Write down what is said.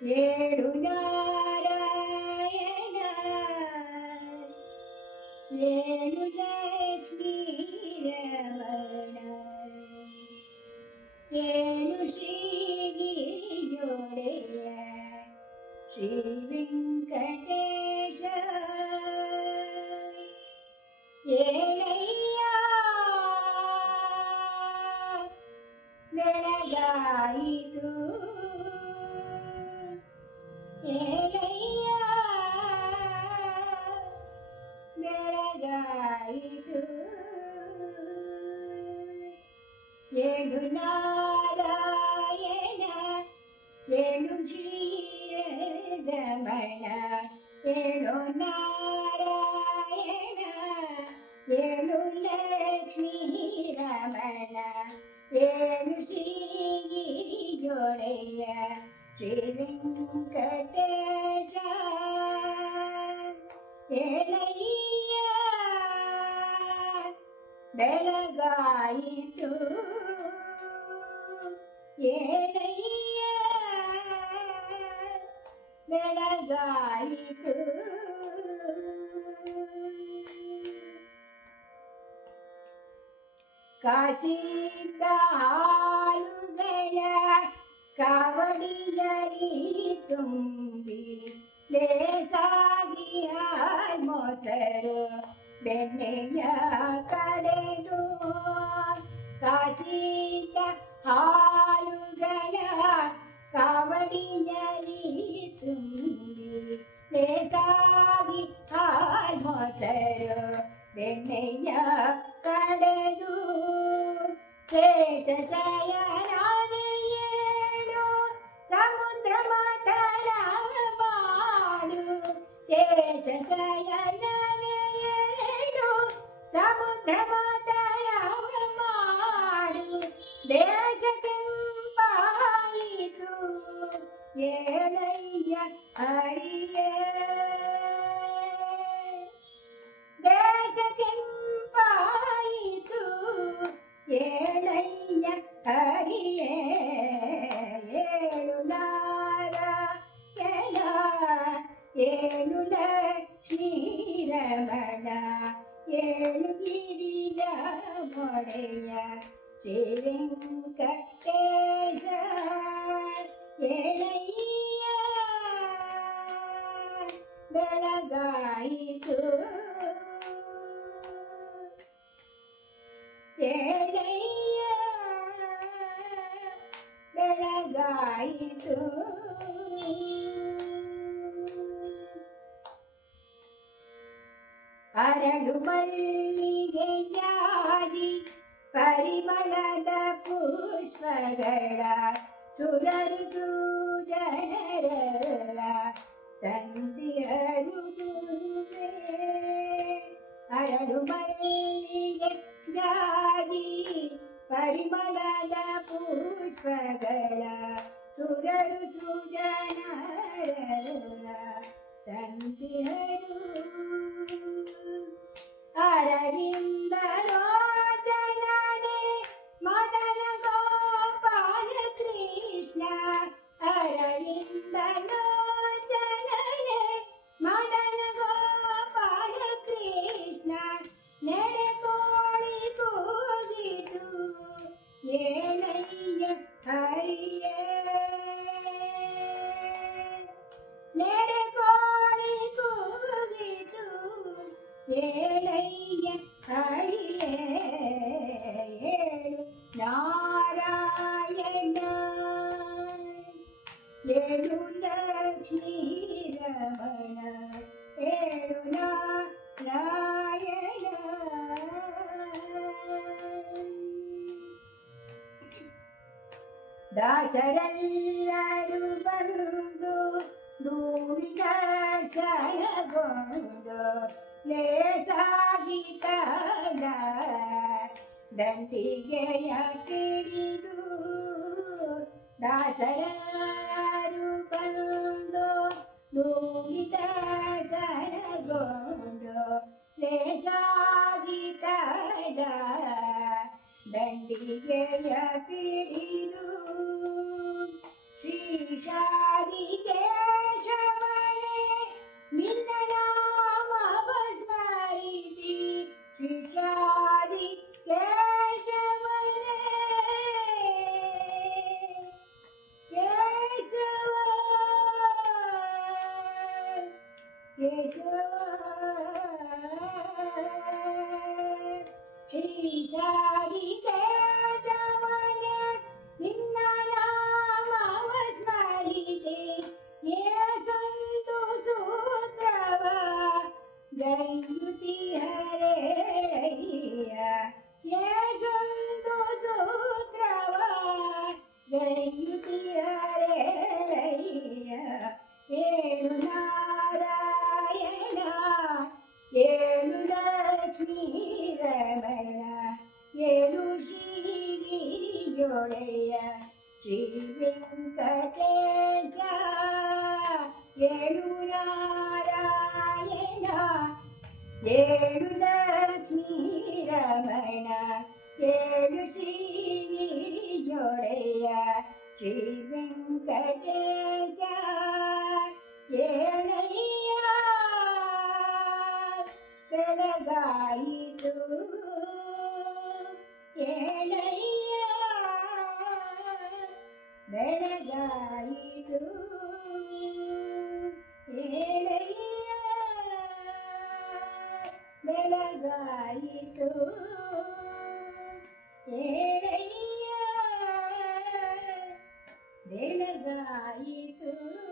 ഏഴു നാരായണ ഏഴു ലക്ഷ്മി രമണ ഏഴു ஏழு நாராயண ஏழு ஸ்ரீரமண ஏழு நாராயண ஏழு லக்ஷ்மி ரமண ஏழு ஸ்ரீகிரியோடைய ஸ்ரீ வெங்கடேஷ ஏழை ಬೆಳಗಾಯಿತು ಏಳಯ್ಯ ಬೆಳಗಾಯಿತು ಕಾಸಿದ್ದ ಹಾಲುಗಳ ಕಾವಡಿಯಲಿ ತುಂಬಿ ಲೇಸಾಗಿ ಮೊಸರು ಬೆಣ್ಣೆಯ വെണ്ണയ്യ കടലൂ. ശേഷശയനാനയേളു സമുദ്രമതലവാടു ശേഷശയനാനയേളു സമുദ്രമതലവാടു ദേശക്കെമ്പായിതു ഏളയ്യ അരിയേ ಮೊಡೆಯ ಶ್ರೀ ವೆಂಕಟೇಶ ಏಳಯ್ಯ ಬೆಳಗಾಯಿತು ಏಳಯ್ಯ ಬೆಳಗಾಯಿತು അരടു പരിമളത പരിമളന പുഷ്പകള സുരരു സൂജനരല്ല തന്തിയരു ഗുരുവേ അരടു പുഷ്പകള സുരരു സുജനരല്ല തന്തിയരു Daddy, നാരായണ. ഏഴുന ക്ഷീരമണ. ഏഴുന നാരായണ. ദാസരെല്ലരു കണ്ടു ദൂവിക സരകൊണ്ടു ലേസാഗിക ದಂಡಿಗೆಯ ಕಿಡಿದು ದಾಸರೆಲ್ಲರೂ Thank you. ಶ್ರೀಗಿರಿಯೊಡೆಯ ಶ್ರೀ ವೆಂಕಟೇಶ ಏಳು ನಾರಾಯಣ ಏಳು ಲಕ್ಷ್ಮೀ ರಮಣ ಏಳು ಶ್ರೀಗಿರಿಯೊಡೆಯ ಶ್ರೀ ವೆಂಕಟೇಶ ಏಳಯ್ಯ ಬೆಳಗಾಯಿತು ಬಂತು ಬೆಳಗಾಯಿತು. ಏಳಯ್ಯ ಬೆಳಗಾಯಿತು.